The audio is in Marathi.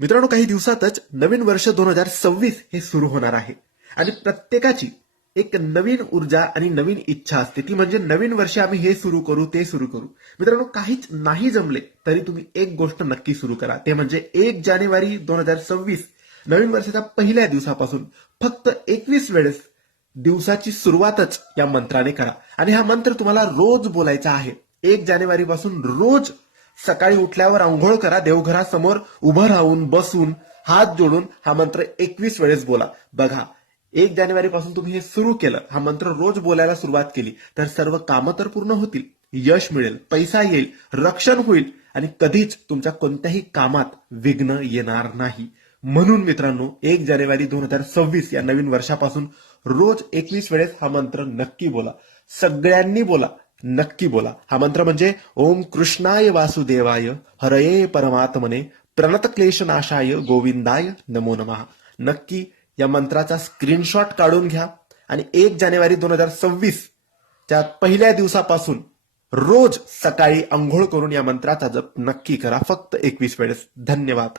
मित्रांनो, काही दिवसातच नवीन वर्ष 2026 हे सुरू होणार आहे आणि प्रत्येकाची एक नवीन ऊर्जा आणि नवीन इच्छा असते, ती म्हणजे नवीन वर्ष आम्ही हे सुरू करू ते सुरू करू. मित्रांनो, काहीच नाही जमले तरी तुम्ही एक गोष्ट नक्की सुरू करा, ते म्हणजे 1 जानेवारी 2026 नवीन वर्षाच्या पहिल्या दिवसापासून फक्त 21 वेळेस दिवसाची सुरुवातच या मंत्राने करा. आणि हा मंत्र तुम्हाला रोज बोलायचा आहे. 1 जानेवारी पासून रोज सकाळी उठल्यावर आंघोळ करा, देवघरासमोर उभं राहून बसून हात जोडून हा मंत्र 21 वेळेस बोला. बघा, 1 जानेवारी पासून तुम्ही हे सुरू केलं, हा मंत्र रोज बोलायला सुरुवात केली तर सर्व कामं तर पूर्ण होतील, यश मिळेल, पैसा येईल, रक्षण होईल आणि कधीच तुमच्या कोणत्याही कामात विघ्न येणार नाही. म्हणून मित्रांनो, 1 जानेवारी 2026 या नवीन वर्षापासून रोज 21 वेळेस हा मंत्र नक्की बोला. सगळ्यांनी बोला, नक्की बोला. हा मंत्र म्हणजे ओम कृष्णाय वासुदेवाय हरये परमात्मने प्रणतक्लेशनाशाय गोविंदाय नमो नमः. नक्की या मंत्राचा स्क्रीनशॉट काढून घ्या आणि 1 जानेवारी 2026 च्या पहिल्या दिवसापासून रोज सकाळी आंघोळ करून या मंत्राचा जप नक्की करा, फक्त 21 वेळेस. धन्यवाद.